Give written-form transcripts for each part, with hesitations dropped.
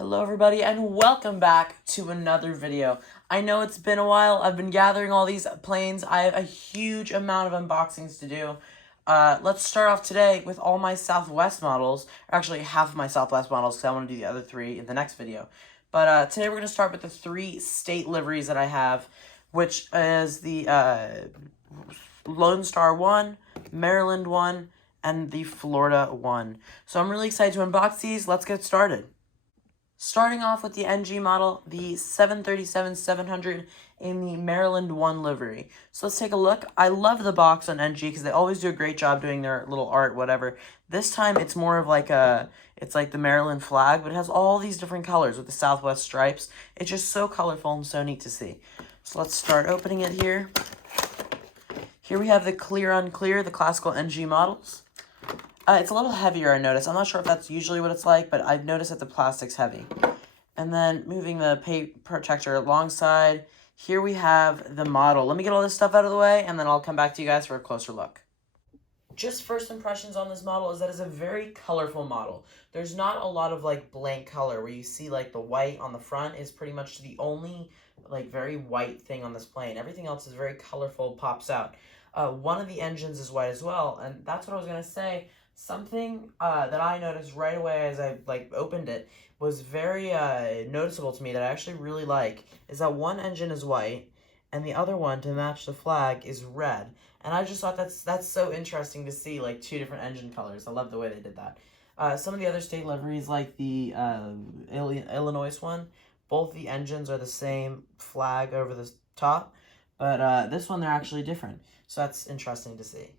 Hello everybody and welcome back to another video. I know it's been a while. I've been gathering all these planes. I have a huge amount of unboxings to do. Let's start off today with all my Southwest models. Actually, half of my Southwest models because I want to do the other three in the next video. But today we're going to start with the 3 state liveries that I have, which is the Lone Star 1, Maryland 1, and the Florida 1. So I'm really excited to unbox these. Let's get started. Starting off with the NG model, the 737-700 in the Maryland 1 livery. So let's take a look. I love the box on NG because they always do a great job doing their little art, whatever. This time it's more of like it's like the Maryland flag, but it has all these different colors with the Southwest stripes. It's just so colorful and so neat to see. So let's start opening it here. Here we have the clear unclear, the classical NG models. It's a little heavier, I noticed. I'm not sure if that's usually what it's like, but I've noticed that the plastic's heavy. And then moving the paint protector alongside, here we have the model. Let me get all this stuff out of the way, and then I'll come back to you guys for a closer look. Just first impressions on this model is that it's a very colorful model. There's not a lot of like blank color where you see like the white on the front is pretty much the only like very white thing on this plane. Everything else is very colorful, pops out. One of the engines is white as well, and that's what I was going to say. Something that I noticed right away as I opened it was very noticeable to me that I actually really like is that one engine is white and the other one, to match the flag, is red. And I just thought that's so interesting to see, like, 2 different engine colors. I love the way they did that. Some of the other state liveries, like the Illinois one, both the engines are the same flag over the top, but this one they're actually different. So that's interesting to see.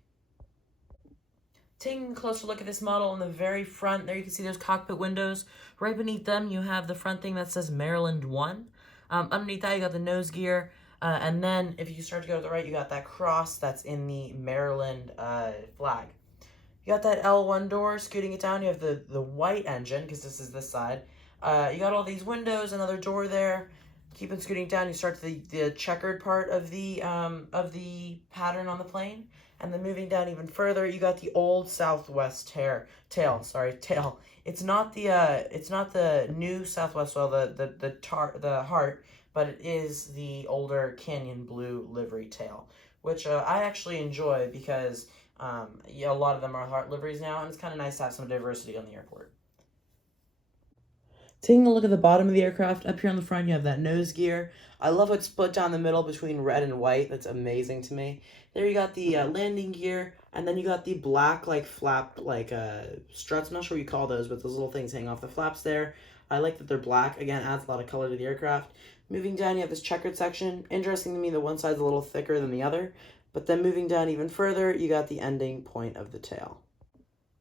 Taking a closer look at this model on the very front, there you can see those cockpit windows. Right beneath them, you have the front thing that says Maryland 1. Underneath that, you got the nose gear. And then, if you start to go to the right, you got that cross that's in the Maryland flag. You got that L1 door, scooting it down. You have the white engine, because this is this side. You got all these windows, another door there. Keep on scooting down, you start to the checkered part of the pattern on the plane. And then moving down even further, you got the old Southwest tail. It's not the new Southwest, well, the heart, but it is the older Canyon Blue livery tail, which I actually enjoy because a lot of them are heart liveries now, and it's kind of nice to have some diversity on the airport. Taking a look at the bottom of the aircraft, up here on the front you have that nose gear. I love how it's split down the middle between red and white. That's amazing to me. There you got the landing gear, and then you got the black flap struts. I'm not sure what you call those, but those little things hang off the flaps there. I like that they're black. Again, adds a lot of color to the aircraft. Moving down, you have this checkered section. Interesting to me, the one side's a little thicker than the other. But then moving down even further, you got the ending point of the tail.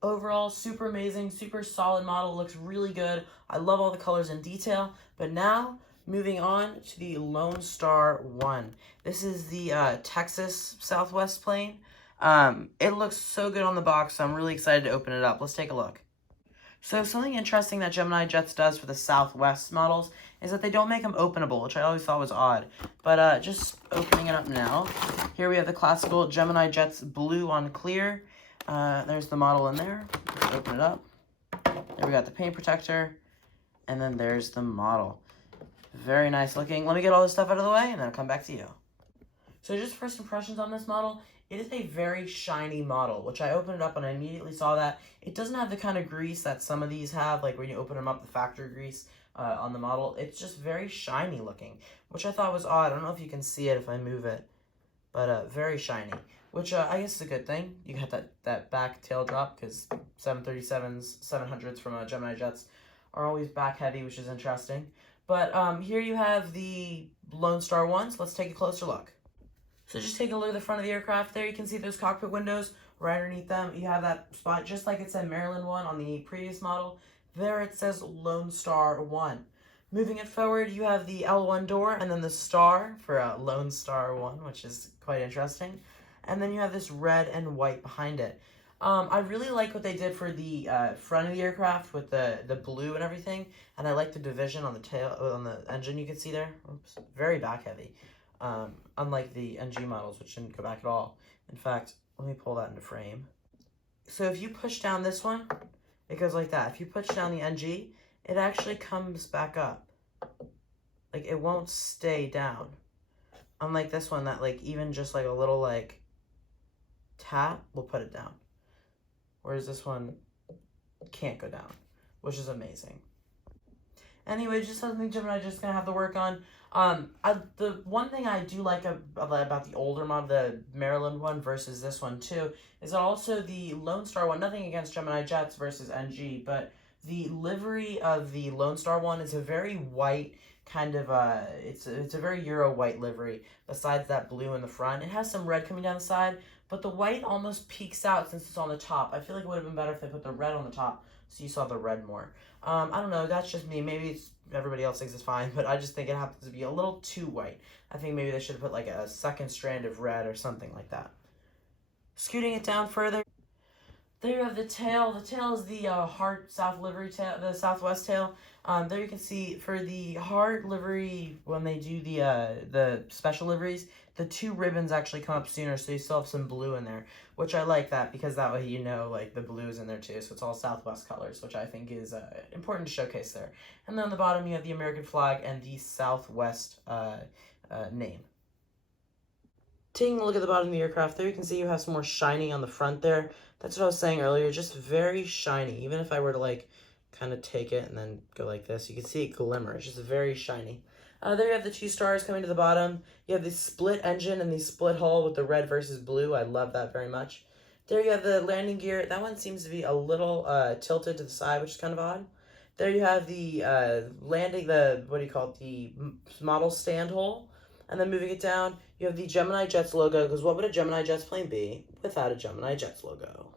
Overall, super amazing, super solid model, looks really good. I love all the colors and detail. But now, moving on to the Lone Star 1. This is the Texas Southwest plane. It looks so good on the box, so I'm really excited to open it up. Let's take a look. So something interesting that Gemini Jets does for the Southwest models is that they don't make them openable, which I always thought was odd. But just opening it up now. Here we have the classical Gemini Jets blue on clear. There's the model in there. Let's open it up. There we got the paint protector. And then there's the model. Very nice looking. Let me get all this stuff out of the way, and then I'll come back to you. So just first impressions on this model. It is a very shiny model, which I opened it up and I immediately saw that. It doesn't have the kind of grease that some of these have, like when you open them up, the factory grease on the model. It's just very shiny looking, which I thought was odd. I don't know if you can see it if I move it, but very shiny. Which I guess is a good thing. You got that back tail drop, because 737s, 700s from Gemini Jets are always back heavy, which is interesting. But here you have the Lone Star 1, so let's take a closer look. So just take a look at the front of the aircraft. There you can see those cockpit windows. Right underneath them, you have that spot, just like it said Maryland 1 on the previous model. There it says Lone Star 1. Moving it forward, you have the L1 door, and then the star for Lone Star 1, which is quite interesting. And then you have this red and white behind it. I really like what they did for the front of the aircraft with the blue and everything. And I like the division on the tail, on the engine you can see there. Oops, very back heavy. Unlike the NG models, which didn't go back at all. In fact, let me pull that into frame. So if you push down this one, it goes like that. If you push down the NG, it actually comes back up. Like, it won't stay down. Unlike this one that, like, even just, like, a little, like, tap will put it down. Whereas this one can't go down, which is amazing. Anyway, just something Gemini just gonna have to work on. The one thing I do like about the older mod, the Maryland one versus this one too, is that also the Lone Star one. Nothing against Gemini Jets versus NG, but the livery of the Lone Star one is a very white kind of it's a very Euro white livery. Besides that blue in the front, it has some red coming down the side, but the white almost peeks out since it's on the top. I feel like it would have been better if they put the red on the top, so you saw the red more. I don't know, that's just me. Maybe everybody else thinks it's fine, but I just think it happens to be a little too white. I think maybe they should have put like a second strand of red or something like that. Scooting it down further, there you have the tail. The tail is the heart south livery tail, the southwest tail. There you can see for the heart livery, when they do the special liveries, the two ribbons actually come up sooner, so you still have some blue in there, which I like that because that way you know like the blue is in there too, so it's all Southwest colors, which I think is important to showcase there. And then on the bottom you have the American flag and the Southwest name. Taking a look at the bottom of the aircraft, there you can see you have some more shiny on the front there. That's what I was saying earlier, just very shiny. Even if I were to like kind of take it and then go like this, you can see it glimmer. It's just very shiny. There you have the 2 stars coming to the bottom. You have the split engine and the split hull with the red versus blue. I love that very much. There you have the landing gear. That one seems to be a little tilted to the side, which is kind of odd. There you have the the model stand hole. And then moving it down, you have the Gemini Jets logo, because what would a Gemini Jets plane be without a Gemini Jets logo?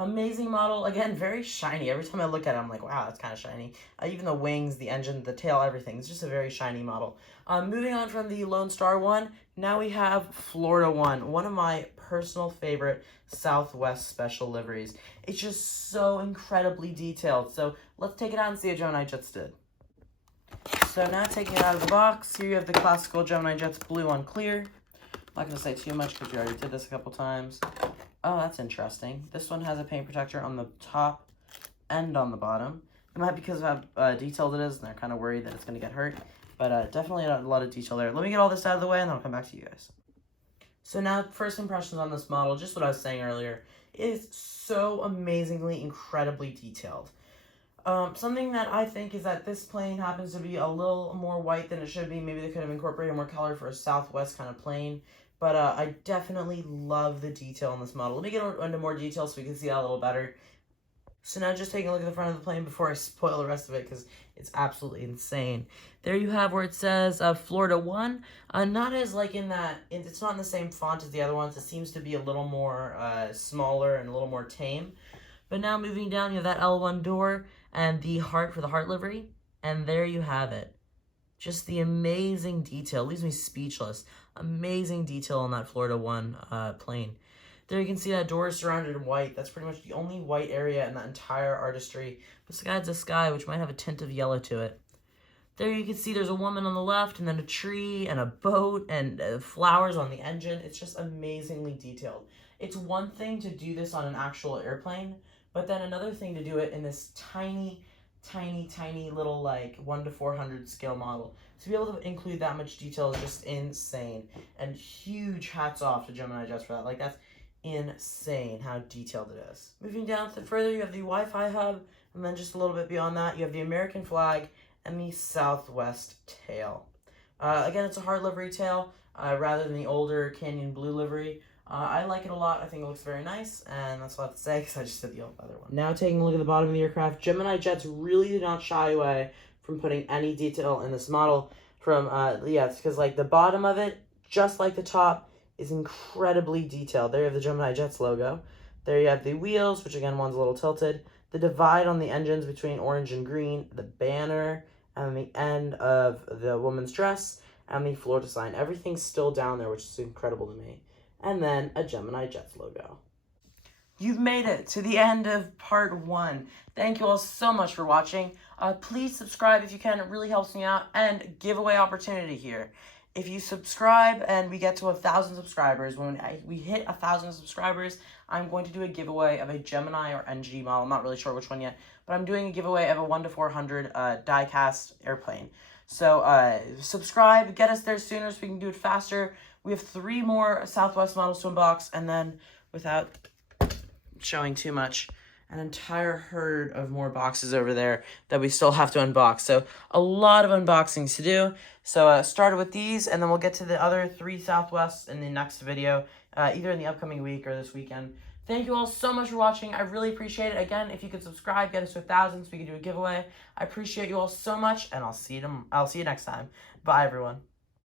Amazing model. Again, very shiny. Every time I look at it, I'm like, wow, that's kind of shiny. Even the wings, the engine, the tail, everything. It's just a very shiny model. Moving on from the Lone Star one, now we have Pt.1, one of my personal favorite Southwest special liveries. It's just so incredibly detailed. So let's take it out and see what Gemini Jets did. So now taking it out of the box, here you have the classical Gemini Jets blue on clear. I'm not going to say too much because we already did this a couple times. Oh, that's interesting. This one has a paint protector on the top and on the bottom. It might be because of how detailed it is, and they're kind of worried that it's going to get hurt. But definitely a lot of detail there. Let me get all this out of the way, and then I'll come back to you guys. So now, first impressions on this model, just what I was saying earlier, is so amazingly, incredibly detailed. Something that I think is that this plane happens to be a little more white than it should be. Maybe they could have incorporated more color for a Southwest kind of plane. But I definitely love the detail in this model. Let me get into more details so we can see that a little better. So now just taking a look at the front of the plane before I spoil the rest of it, because it's absolutely insane. There you have where it says Pt.1. Not as like in that, it's not in the same font as the other ones. It seems to be a little more smaller and a little more tame. But now moving down, you have that L1 door and the heart for the heart livery. And there you have it. Just the amazing detail. Leaves me speechless. Amazing detail on that Pt.1 plane. There you can see that door is surrounded in white. That's pretty much the only white area in that entire artistry. Besides the sky, which might have a tint of yellow to it. There you can see there's a woman on the left, and then a tree, and a boat, and flowers on the engine. It's just amazingly detailed. It's one thing to do this on an actual airplane, but then another thing to do it in this tiny little like 1 to 400 scale model. To be able to include that much detail is just insane. And huge hats off to Gemini Jets for that. Like, that's insane how detailed it is. Moving down further, you have the Wi-Fi hub, and then just a little bit beyond that, you have the American flag and the Southwest tail. Again, it's a hard livery tail rather than the older Canyon Blue livery. I like it a lot. I think it looks very nice, and that's all I have to say because I just did the other one. Now taking a look at the bottom of the aircraft, Gemini Jets really did not shy away from putting any detail in this model. It's because like the bottom of it, just like the top, is incredibly detailed. There you have the Gemini Jets logo. There you have the wheels, which again, one's a little tilted. The divide on the engines between orange and green, the banner, and the end of the woman's dress, and the floor design. Everything's still down there, which is incredible to me. And then a Gemini Jets logo. You've made it to the end of part 1. Thank you all so much for watching. Please subscribe if you can. It really helps me out. And giveaway opportunity here. if you subscribe and we get to 1,000 subscribers, when we hit 1,000 subscribers, I'm going to do a giveaway of a Gemini or NG model. I'm not really sure which one yet, but I'm doing a giveaway of a 1-400 die-cast airplane. So subscribe, get us there sooner so we can do it faster. We have 3 more Southwest models to unbox, and then, without showing too much, an entire herd of more boxes over there that we still have to unbox. So a lot of unboxings to do. So started with these, and then we'll get to the other 3 Southwests in the next video, either in the upcoming week or this weekend. Thank you all so much for watching. I really appreciate it. Again, if you could subscribe, get us to 1,000 so we can do a giveaway. I appreciate you all so much, and I'll see you next time. Bye, everyone.